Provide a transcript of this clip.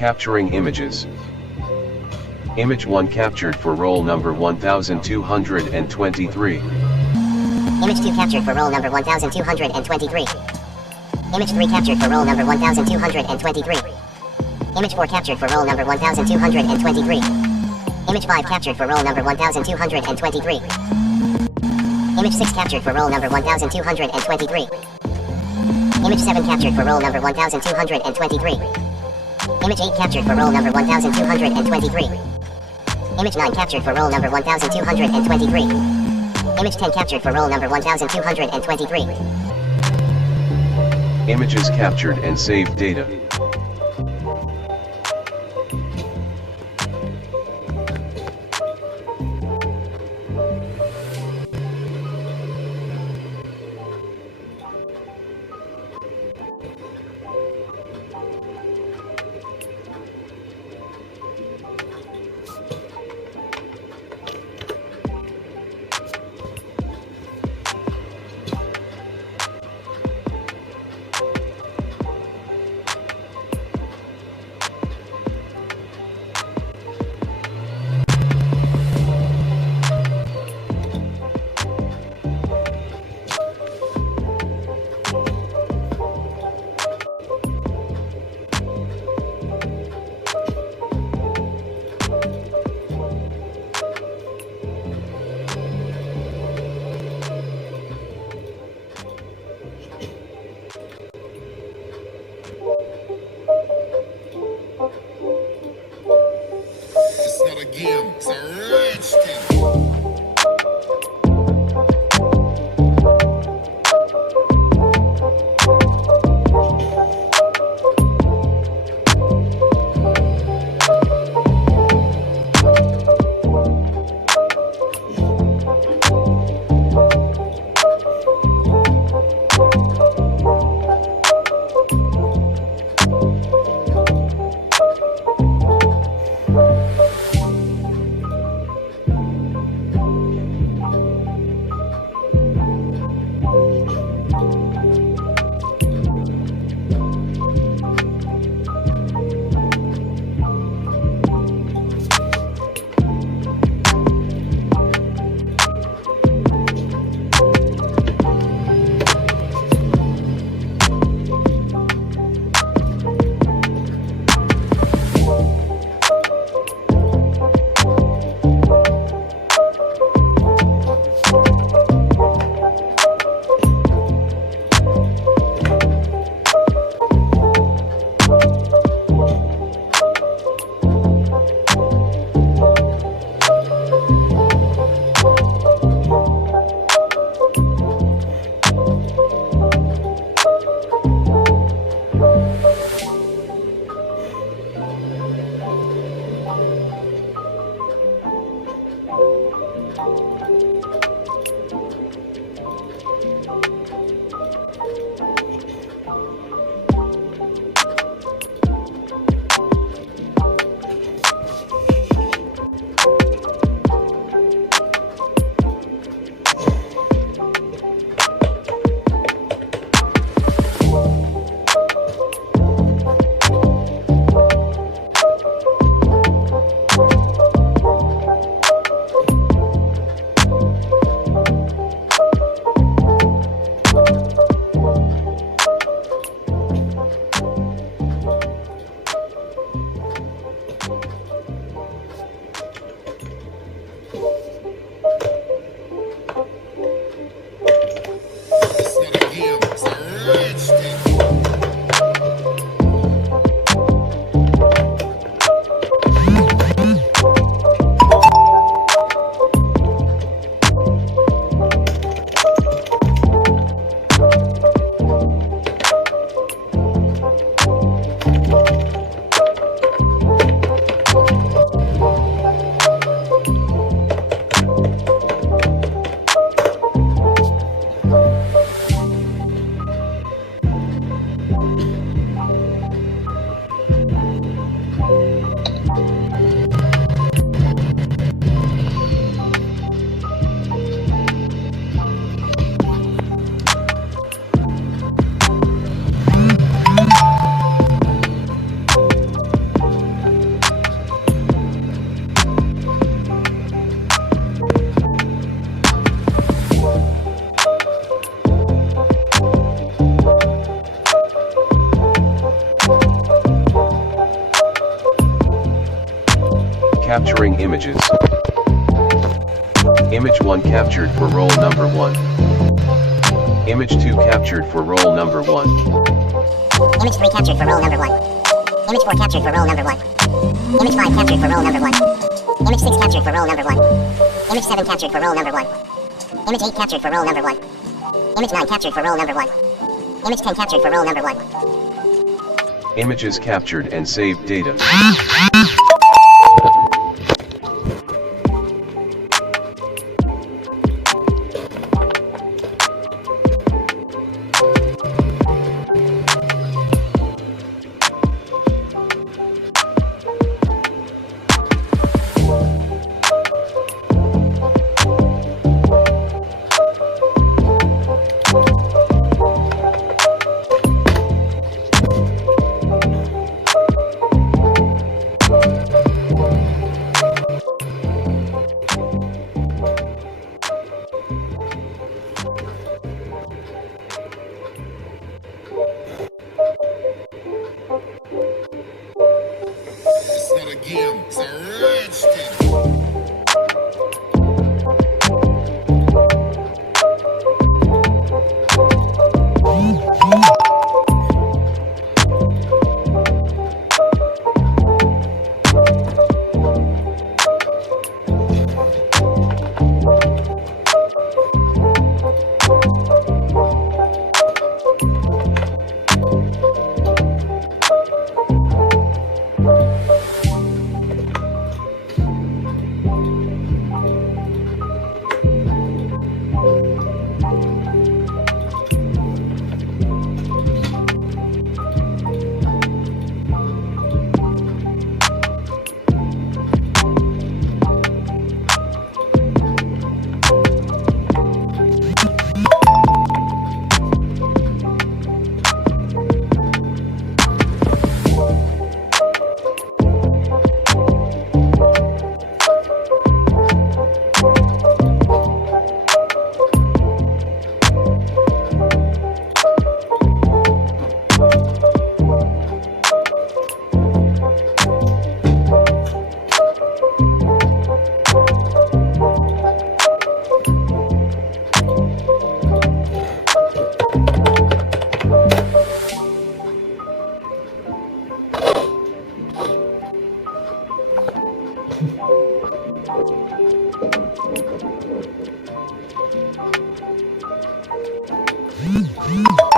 Capturing images. Image 1 captured for roll number 1223. Image 2 captured for roll number 1223. Image 3 captured for roll number 1223. Image 4 captured for roll number 1223. Image 5 captured for roll number 1223. Image 6 captured for roll number 1223. Image 7 captured for roll number 1223. Image 8 captured for roll number 1223. Image 9 captured for roll number 1223. Image 10 captured for roll number 1223. Images captured and saved data. Capturing images. Image 1 captured for roll number 1. Image 2 captured for roll number 1. Image 3 captured for roll number 1. Image 4 captured for roll number 1. Image 5 captured for roll number 1. Image 6 captured for roll number 1. Image 7 captured for roll number 1. Image 8 captured for roll number 1. Image 9 captured for roll number 1. Image 10 captured for roll number 1. Images captured and saved data. Hmm?